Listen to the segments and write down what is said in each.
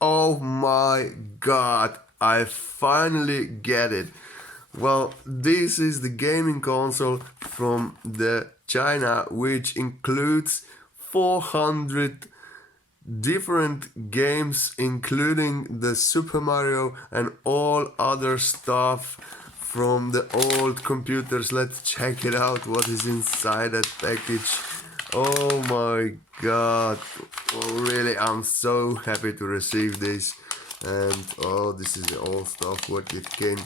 Oh my god, I finally get it. Well, this is the gaming console from the China, which includes 400 different games, including the Super Mario and all other stuff from the old computers. Let's check it out, what is inside that package. Oh my god, oh really, I'm so happy to receive this. And oh, this is the old stuff what it came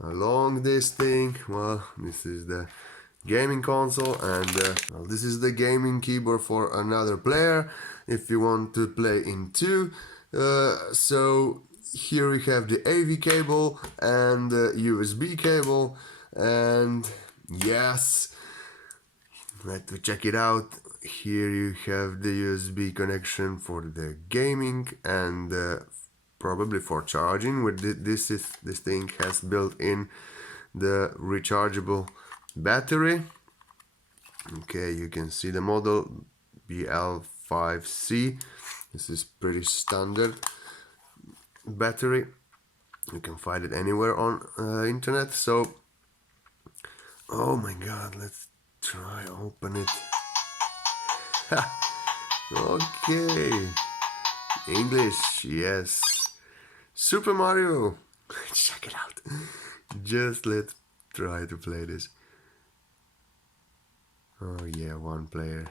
along this thing. Well, this is the gaming console, and well, this is the gaming keyboard for another player if you want to play in two. So here we have the AV cable and the USB cable, and yes, let's check it out. Here you have the USB connection for the gaming and probably for charging. With this thing has built in the rechargeable battery. Okay, you can see the model BL5C. This is pretty standard battery. You can find it anywhere on internet. So, oh my god, let's try open it. Okay, English, yes. Super Mario. Check it out. Just let's try to play this. Oh yeah, one player.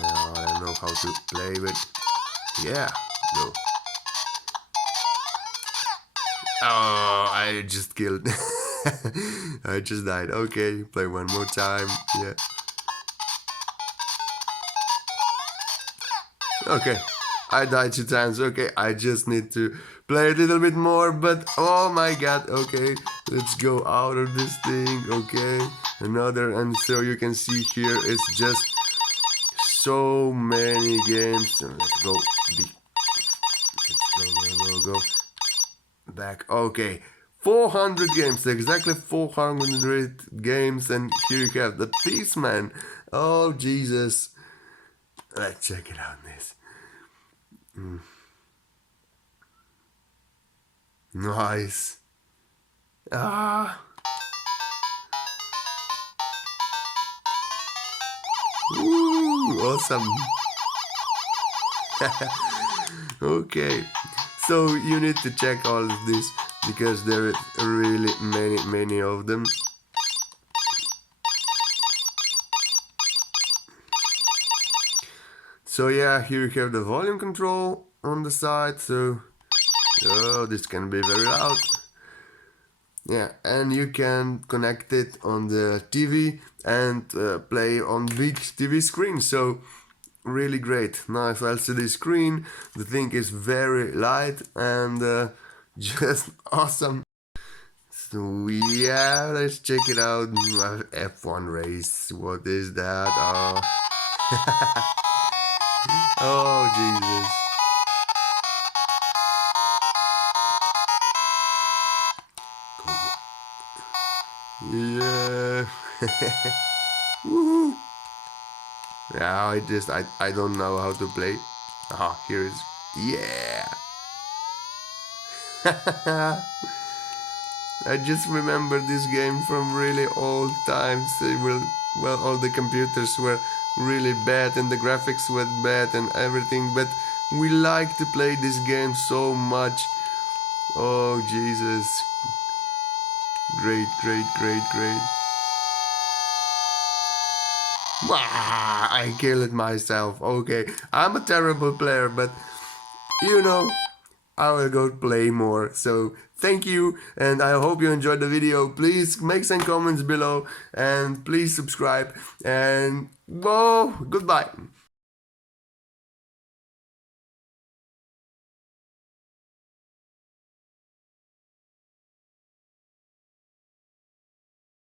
Now I don't know how to play with. Yeah, no. Oh, I just killed. I just died. Okay, play one more time. Yeah. Okay, I died 2 times. Okay, I just need to play a little bit more, but oh my god. Okay, let's go out of this thing. Okay, another, and so you can see here it's just so many games. So let's go. Let's go back. Okay, 400 games, exactly 400 games, and here you have the Pacman. Oh Jesus. Let's check it out. This. Nice. Ah. Ooh, awesome. Okay. So you need to check all of this because there are really many of them. So yeah, here you have the volume control on the side, so oh, this can be very loud. Yeah, and you can connect it on the TV and play on big TV screen, so really great. Nice LCD screen, the thing is very light and just awesome. So yeah, let's check it out. F1 race, what is that? Oh. Oh Jesus. Yeah. Woo. Yeah, I don't know how to play. Ah, here is, yeah. I just remember this game from really old times. Well, all the computers were really bad and the graphics were bad and everything, but we like to play this game so much. Oh Jesus. Great. I killed myself. Okay, I'm a terrible player, but you know, I will go play more. So thank you, and I hope you enjoyed the video. Please make some comments below and please subscribe, and whoa, goodbye.